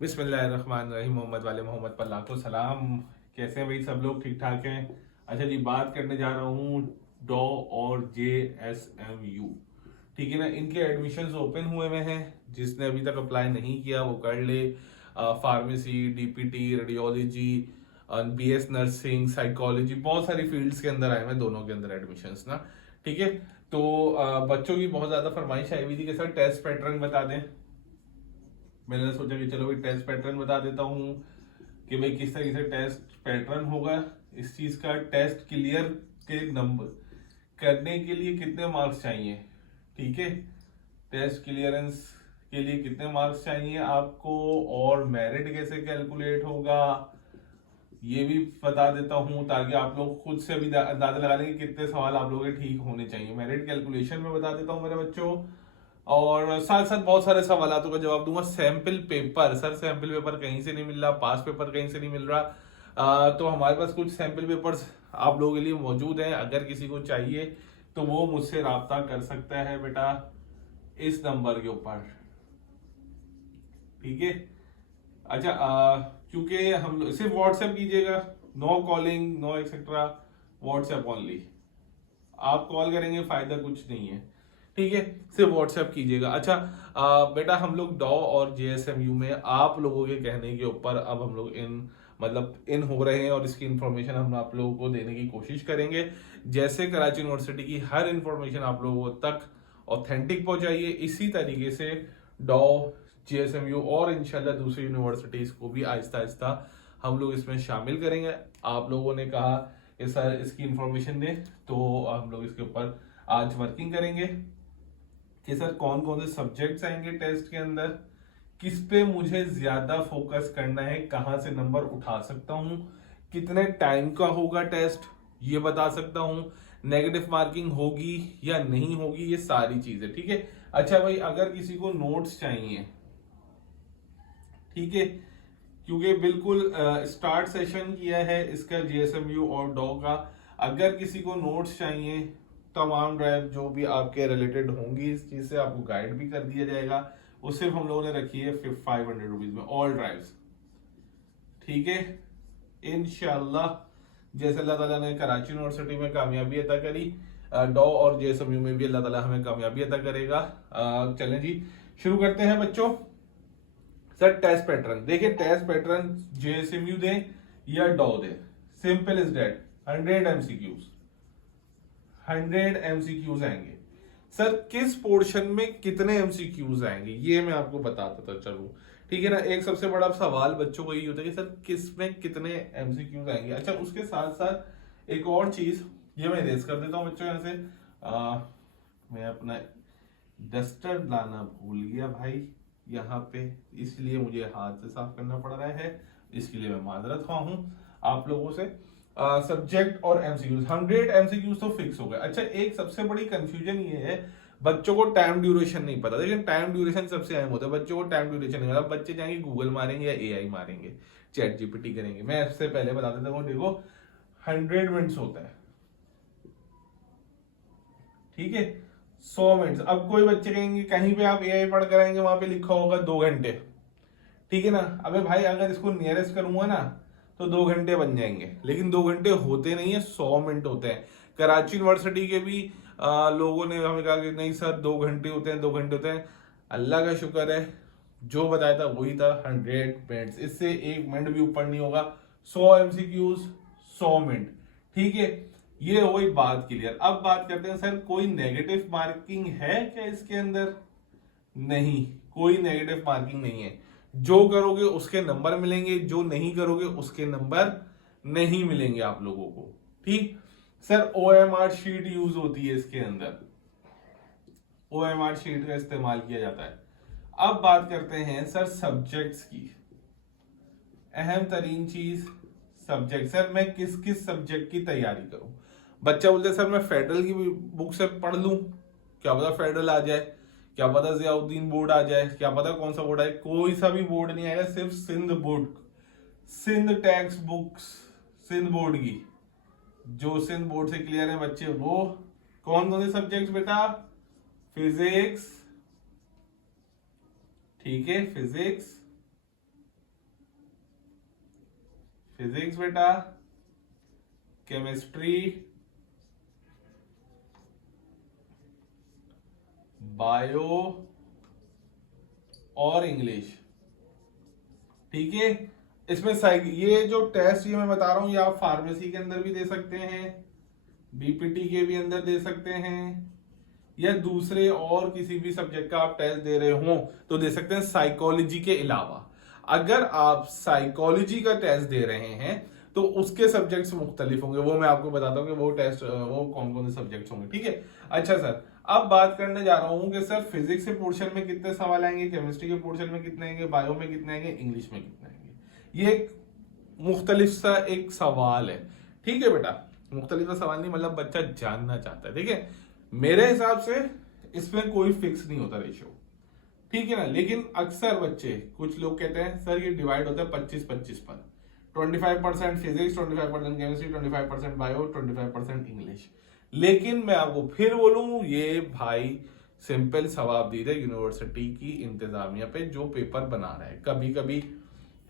बिस्मिल्लाहिर्रहमानिर्रहीम। मोहम्मद वाले मोहम्मद पर लाखों सलाम। कैसे हैं भाई? सब लोग ठीक ठाक हैं? अच्छा जी, बात करने जा रहा हूँ डॉ और JSMU। ठीक है ना, इनके एडमिशन्स ओपन हुए हुए हैं। जिसने अभी तक अप्लाई नहीं किया वो कर ले। Pharmacy, DPT, radiology, BS nursing, psychology, बहुत सारी फील्ड्स के अंदर आए हुए हैं, दोनों के अंदर एडमिशन्स ना। ठीक है। तो बच्चों की बहुत ज्यादा फरमाइश आई हुई थी कि सर टेस्ट पैटर्न बता दें। मैंने सोचा कि चलो भाई टेस्ट पैटर्न बता देता हूँ कि भाई किस तरीके से टेस्ट पैटर्न होगा इस चीज का। टेस्ट क्लियर के नंबर करने के लिए कितने मार्क्स चाहिए? ठीक है। टेस्ट क्लियरेंस के लिए कितने मार्क्स चाहिए आपको, और मेरिट कैसे कैलकुलेट होगा ये भी बता देता हूँ, ताकि आप लोग खुद से भी अंदाजा लगा लें कि कितने सवाल आप लोगों के ठीक होने चाहिए। मेरिट कैलकुलेशन में बता देता हूँ मेरे बच्चों, और साथ साथ बहुत सारे सवालों का जवाब दूंगा। Sample paper, sir sample paper कहीं से नहीं मिल रहा, पास पेपर कहीं से नहीं मिल रहा। तो हमारे पास कुछ सैंपल पेपर्स आप लोगों के लिए मौजूद हैं। अगर किसी को चाहिए तो वो मुझसे राब्ता कर सकता है बेटा, इस नंबर के ऊपर। ठीक है। अच्छा, क्योंकि हम सिर्फ व्हाट्सएप कीजिएगा, no calling, no etcetera, WhatsApp only. आप कॉल करेंगे फायदा कुछ नहीं है। ठीक है, सिर्फ व्हाट्सएप कीजिएगा। अच्छा, बेटा हम लोग डॉ और JSMU में आप लोगों के कहने के ऊपर अब हम लोग इन हो रहे हैं, और इसकी इंफॉर्मेशन हम आप लोगों को देने की कोशिश करेंगे। जैसे कराची यूनिवर्सिटी की हर इंफॉर्मेशन आप लोगों तक ऑथेंटिक पहुंचाइए, इसी तरीके से डॉ, JSMU और इंशाल्लाह दूसरी यूनिवर्सिटीज को भी आहिस्ता आहिस्ता हम लोग इसमें शामिल करेंगे। आप लोगों ने कहा कि सर इसकी इंफॉर्मेशन दें, तो हम लोग इसके ऊपर आज वर्किंग करेंगे कि सर कौन कौन से सब्जेक्ट्स आएंगे टेस्ट के अंदर, किस पे मुझे ज्यादा फोकस करना है, कहां से नंबर उठा सकता हूं, कितने टाइम का होगा टेस्ट ये बता सकता हूं, नेगेटिव मार्किंग होगी या नहीं होगी, ये सारी चीजें। ठीक है। अच्छा भाई, अगर किसी को नोट्स चाहिए, ठीक है, क्योंकि बिल्कुल स्टार्ट सेशन किया है इसका JSMU और डॉ का। अगर किसी को नोट्स चाहिए, तमाम ड्राइव जो भी आपके रिलेटेड होंगी इस चीज से आपको गाइड भी कर दिया जाएगा। वो सिर्फ हम लोगों ने रखी है 500 रुपीज में, ऑल ड्राइव्स। ठीक है। इंशाल्लाह जैसे अल्लाह ताला ने कराची यूनिवर्सिटी में कामयाबी अता करी, डॉ और JSMU में भी अल्लाह ताला हमें कामयाबी अता करेगा। चलें जी, शुरू करते हैं बच्चों। सर टेस्ट पैटर्न देखिए, टेस्ट पैटर्न JSMU दें या डॉ दें, simple is that. 100 MCQs, 100 MCQs आएंगे। सर किस पोर्शन में कितने MCQs आएंगे ये मैं आपको बताता था, चलूं। ठीक है ना। एक सबसे बड़ा सवाल बच्चों को यही होता है कि सर किस में कितने MCQs आएंगे। अच्छा, उसके साथ साथ एक और चीज, ये मैं रेस कर देता हूँ बच्चों यहाँ से। मैं अपना डस्टर लाना भूल गया भाई यहाँ पे, इसलिए मुझे हाथ से साफ करना पड़ रहा है। इसके लिए मैं माजरत खा हूँ आप लोगों से। सब्जेक्ट और MCQs, 100 MCQs तो फिक्स हो गए। अच्छा, एक सबसे बड़ी कंफ्यूजन ये है, बच्चों को टाइम ड्यूरेशन नहीं पता। लेकिन टाइम ड्यूरेशन सबसे अहम होता है, बच्चों को टाइम ड्यूरेशन नहीं पता। बच्चे जाएंगे गूगल मारेंगे या AI मारेंगे, ChatGPT करेंगे। मैं इससे पहले बता देता हूँ, देखो 100 मिनट्स होता है। ठीक है, 100 मिनट्स। अब कोई बच्चे कहेंगे कहीं पे आप AI पढ़ कर आएंगे, वहां पे लिखा होगा 2 घंटे। ठीक है ना। अबे भाई, अगर इसको नियरेस्ट करूंगा ना तो 2 घंटे बन जाएंगे, लेकिन 2 घंटे होते नहीं है, 100 मिनट होते हैं। कराची यूनिवर्सिटी के भी लोगों ने हमें कहा कि नहीं सर 2 घंटे होते हैं, 2 घंटे होते हैं। अल्लाह का शुक्र है, जो बताया था वही था, 100 मिनट्स, इससे 1 मिनट भी ऊपर नहीं होगा। 100 MCQs, 100 मिनट। ठीक है, ये हो गई बात क्लियर। अब बात करते हैं, सर कोई नेगेटिव मार्किंग है क्या इसके अंदर? नहीं, कोई नेगेटिव मार्किंग नहीं है। जो करोगे उसके नंबर मिलेंगे, जो नहीं करोगे उसके नंबर नहीं मिलेंगे आप लोगों को। ठीक। सर OMR शीट यूज होती है इसके अंदर, OMR शीट का इस्तेमाल किया जाता है। अब बात करते हैं सर सब्जेक्ट्स की। अहम तरीन चीज सब्जेक्ट। सर मैं किस किस सब्जेक्ट की तैयारी करूं? बच्चा बोलते सर मैं फेडरल की बुक से पढ़ लूं, क्या पता फेडरल आ जाए, क्या पता जियाउद्दीन बोर्ड आ जाए, क्या पता कौन सा बोर्ड आए। कोई सा भी बोर्ड नहीं आएगा, सिर्फ Sindh board, Sindh text books, Sindh board की। जो सिंध बोर्ड से क्लियर है बच्चे, वो कौन कौन से सब्जेक्ट्स बेटा? फिजिक्स, ठीक है, फिजिक्स, फिजिक्स बेटा, केमिस्ट्री, बायो और इंग्लिश। ठीक है, इसमें ये जो टेस्ट ये मैं बता रहा हूं, ये आप फार्मेसी के अंदर भी दे सकते हैं, बीपीटी के भी अंदर दे सकते हैं, या दूसरे और किसी भी सब्जेक्ट का आप टेस्ट दे रहे हो तो दे सकते हैं। साइकोलॉजी के अलावा अगर आप साइकोलॉजी का टेस्ट दे रहे हैं तो उसके सब्जेक्ट्स मुख्तलिफ होंगे, वो मैं आपको बताता हूँ कि वो टेस्ट वो कौन कौन से सब्जेक्ट्स होंगे। ठीक है, अच्छा सर, अब बात करने जा रहा हूं कि सर फिजिक्स के पोर्शन में कितने सवाल आएंगे, केमिस्ट्री के पोर्शन में कितने आएंगे, बायो में कितने आएंगे, इंग्लिश में कितने आएंगे। ये एक मुख्तलिफ सा एक सवाल है। ठीक है बेटा, मुख्तलिफ सा सवाल नहीं, मतलब बच्चा जानना चाहता है। ठीक है, मेरे हिसाब से इसमें कोई फिक्स नहीं होता रेशियो, ठीक है ना, लेकिन अक्सर बच्चे, कुछ लोग कहते हैं सर ये डिवाइड होता है 25-25 पर, 25% फिजिक्स, 25% केमिस्ट्री, 25% बायो, 25% इंग्लिश। लेकिन मैं आपको फिर बोलूं, ये भाई सिंपल सवाब है यूनिवर्सिटी की इंतजामिया पे जो पेपर बना रहा है। कभी कभी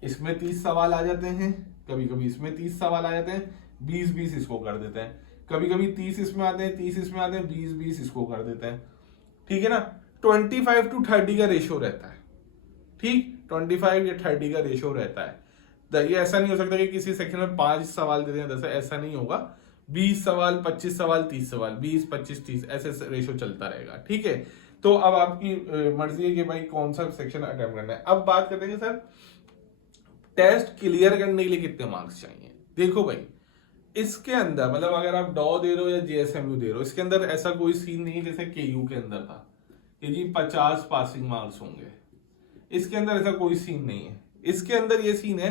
इसमें 30 सवाल आ जाते हैं, कभी कभी इसमें 30 सवाल आ जाते हैं, 20-20 इसको कर देते हैं, कभी कभी 30 इसमें आते हैं, 30 इसमें आते हैं, 20-20 इसको कर देते हैं। ठीक है ना, 25-30 का रेशियो रहता है। ठीक, 25 या 30 का रेशियो रहता है। ये ऐसा नहीं हो सकता कि किसी सेक्शन में 5 सवाल दे दें 10, ऐसा नहीं होगा। 20 सवाल, 25 सवाल, 30 सवाल, 20, 25, 30 ऐसे रेशियो चलता रहेगा। ठीक है, तो अब आपकी मर्जी है कि भाई कौन सा सेक्शन अटेम्प्ट करना है। अब बात करते हैं सर टेस्ट क्लियर करने के लिए कितने मार्क्स चाहिए। देखो भाई, इसके अंदर मतलब अगर आप डॉ दे रहे हो या जेएसएमयू दे रहे हो, इसके अंदर ऐसा कोई सीन नहीं है जैसे केयू के अंदर था कि जी 50 पासिंग मार्क्स होंगे। इसके अंदर ऐसा कोई सीन नहीं है। इसके अंदर ये सीन है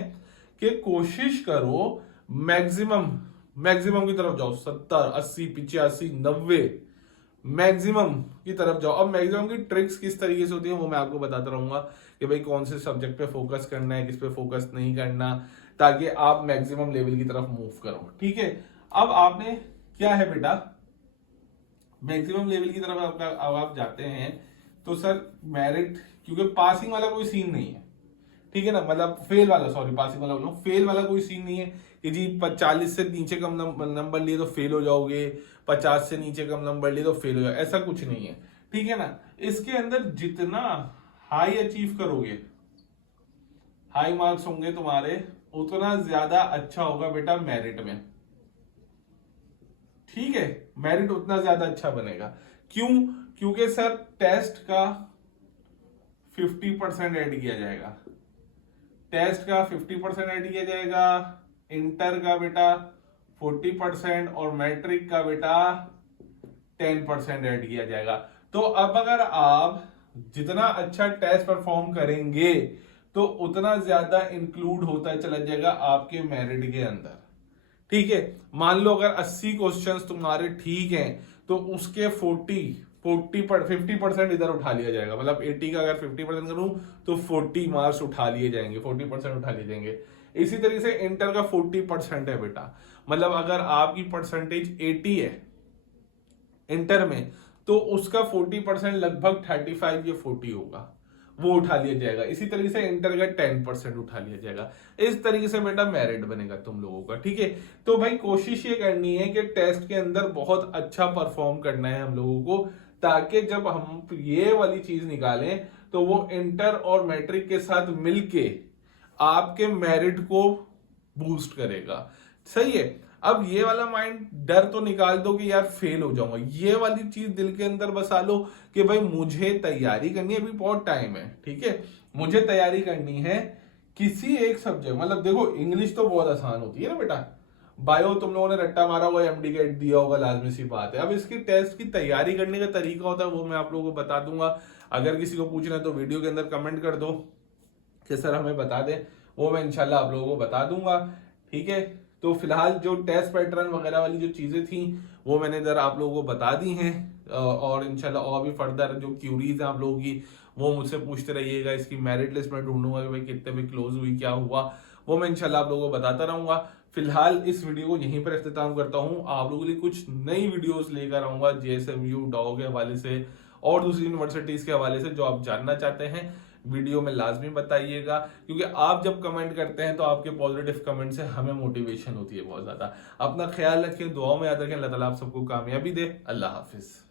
कि कोशिश करो मैक्सिमम की तरफ जाओ, 70, 80, 85, 90 मैक्सिमम की तरफ जाओ। अब मैक्सिमम की ट्रिक्स किस तरीके से होती है वो मैं आपको बताता रहूंगा कि भाई कौन से सब्जेक्ट पे फोकस करना है, किस पे फोकस नहीं करना, ताकि आप मैक्सिमम लेवल की तरफ मूव करो। ठीक है, अब आपने क्या है बेटा, मैक्सिमम लेवल की तरफ अब आप जाते हैं तो सर मेरिट, क्योंकि पासिंग वाला कोई सीन नहीं है। ठीक है ना, मतलब फेल वाला, सॉरी पासिंग वाला बोलूं, फेल वाला कोई सीन नहीं है कि जी 40 से नीचे कम नंबर लिए तो फेल हो जाओगे, 50 से नीचे कम नंबर लिए तो फेल हो जाओगे, ऐसा कुछ नहीं है। ठीक है ना, इसके अंदर जितना हाई अचीव करोगे, हाई मार्क्स होंगे तुम्हारे, उतना ज्यादा अच्छा होगा बेटा मेरिट में। ठीक है, मेरिट उतना ज्यादा अच्छा बनेगा। क्यों? क्योंकि सर टेस्ट का 50% ऐड किया जाएगा, टेस्ट का 50% ऐड किया जाएगा, इंटर का बेटा 40% और मैट्रिक का बेटा 10% ऐड किया जाएगा। तो अब अगर आप जितना अच्छा टेस्ट परफॉर्म करेंगे तो उतना ज्यादा इंक्लूड होता चला जाएगा आपके मेरिट के अंदर। ठीक है, मान लो अगर 80 क्वेश्चंस तुम्हारे ठीक हैं तो उसके 50% इधर उठा लिया जाएगा, मतलब 80 का अगर 50% करूं तो 40 मार्क्स उठा लिए जाएंगे, 40% उठा लिए जाएंगे। इसी तरीके से इंटर का 40% है बेटा, मतलब अगर आपकी परसेंटेज 80 है इंटर में तो उसका 40% लगभग 35 या 40 होगा, वो उठा लिया जाएगा। इसी तरीके से इंटर का 10% उठा लिया जाएगा। इस तरीके से बेटा मेरिट बनेगा तुम लोगों का। ठीक है, तो भाई कोशिश ये करनी है कि टेस्ट के अंदर बहुत अच्छा परफॉर्म करना है हम लोगों को, ताकि जब हम ये वाली चीज निकालें तो वो इंटर और मैट्रिक के साथ मिलके आपके मेरिट को बूस्ट करेगा। सही है, अब ये वाला माइंड डर तो निकाल दो कि यार फेल हो जाऊंगा, ये वाली चीज दिल के अंदर बसा लो कि भाई मुझे तैयारी करनी है, अभी बहुत टाइम है। ठीक है, मुझे तैयारी करनी है किसी एक सब्जेक्ट, मतलब देखो इंग्लिश तो बहुत आसान होती है ना बेटा, बायो तुम लोगों ने रट्टा मारा होगा, एमडी गेट दिया होगा, लाजमी सी बात है। अब इसकी टेस्ट की तैयारी करने का तरीका होता है वो मैं आप लोगों को बता दूंगा। अगर किसी को पूछना है तो वीडियो के अंदर कमेंट कर दो कि सर हमें बता दें, वो मैं इंशाल्लाह आप लोगों को बता दूंगा। ठीक है, तो फिलहाल जो टेस्ट पैटर्न वगैरह वाली जो चीजें थी वो मैंने इधर आप लोगों को बता दी हैं, और इंशाल्लाह और भी फर्दर जो क्यूरीज हैं आप लोगों की वो मुझसे पूछते रहिएगा। इसकी मेरिट लिस्ट में ढूंढूंगा कि भाई कितने में क्लोज हुई, क्या हुआ, वो मैं इंशाल्लाह आप लोगों को बताता रहूंगा। फिलहाल इस वीडियो को यहीं पर इख्तिताम करता हूं। आप लोगों के लिए कुछ नई वीडियोस लेकर आऊंगा जेएसएमयू डॉ के हवाले से और दूसरी यूनिवर्सिटीज के हवाले से जो आप जानना चाहते हैं। वीडियो में लाजमी बताइएगा, क्योंकि आप जब कमेंट करते हैं तो आपके पॉजिटिव कमेंट से हमें मोटिवेशन होती है बहुत ज़्यादा। अपना ख्याल रखें, दुआओं में याद रखें। अल्लाह ताला आप सबको कामयाबी दे। अल्लाह हाफिज़।